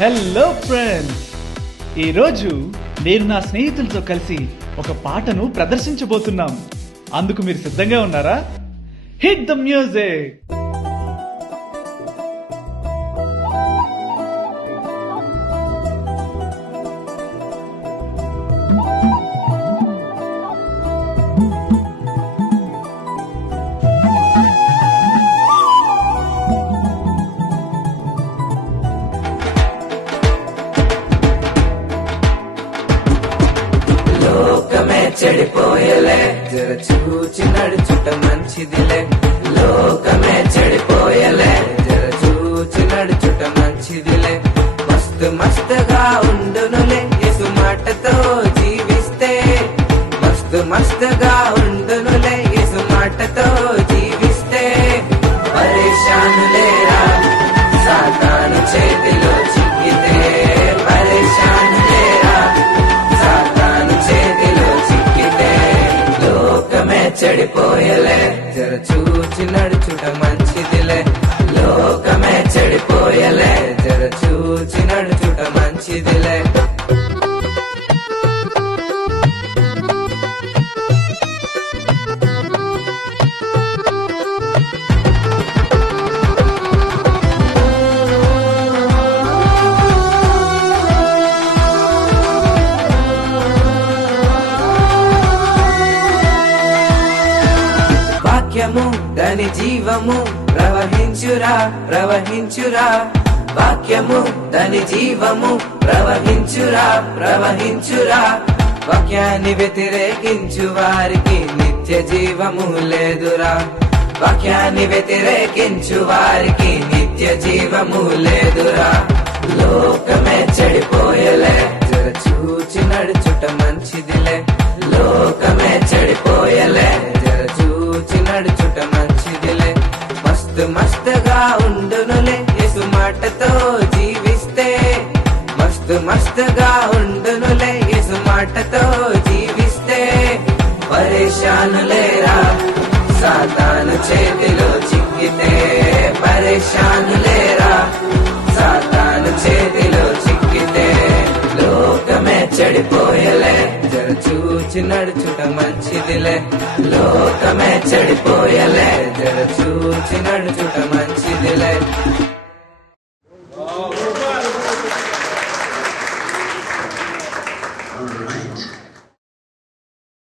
Hello friends, ఈరోజు నేను నా స్నేహితులతో కలిసి ఒక పాటను ప్రదర్శించబోతున్నాం. అందుకు మీరు సిద్ధంగా ఉన్నారా? Hit the music. లోకమే చెడిపోయలే, జర చూచి నడుచుట మంచిదిలే. లోకమే చెడిపోయలే, జర చూచి నడుచుట మంచిదిలే. మస్తు మస్తుగా ఉండునులే, యేసు మాటతో జీవిస్తే. మస్తు మస్తుగా ఉండునులే, యేసు మాటతో జీవిస్తే. పరేషానులేరా సాతాను చేతిలో చిక్కితే. పరేషానులేరా సాతాను చేతిలో చిక్కితే. లోకమే చెడిపోయలే, జర చూచి నడుచుట మంచిదిలే. లోకమే చెడిపోయలే, జర చూచి నడుచుట మంచిదిలే. వాక్యము దాని జీవము ప్రవహించురా ప్రవహించురా. వాక్యము దాని జీవము ప్రవహించురా ప్రవహించురా. వాక్యాన్ని వ్యతిరేకించు వారికి నిత్య జీవము లేదురా. వాక్యాన్ని వ్యతిరేకించు వారికి నిత్య జీవము లేదురా. లోకమే చెడిపోయలే, జర చూచి నడుచుట మంచిదిలే. లోకమే చెడిపోయలే, జర చూచి నడుచుట మంచిదిలే. మస్తు మస్తుగా ఉండునులే, యేసు మాటతో జీవిస్తే. మస్తు మస్తుగా ఉండునులే, యేసు మాటతో జీవిస్తే. పరేషానులేరా సాతాను చేతిలో చిక్కితే. పరేషానులేరా సాతాను చేతిలో చిక్కితే. లోకమే చెడిపోయలే, జర చూచి నడుచుట మంచిదిలే. లోకమే చెడిపోయలే, జర చూచి నడుచుట మంచిదిలే.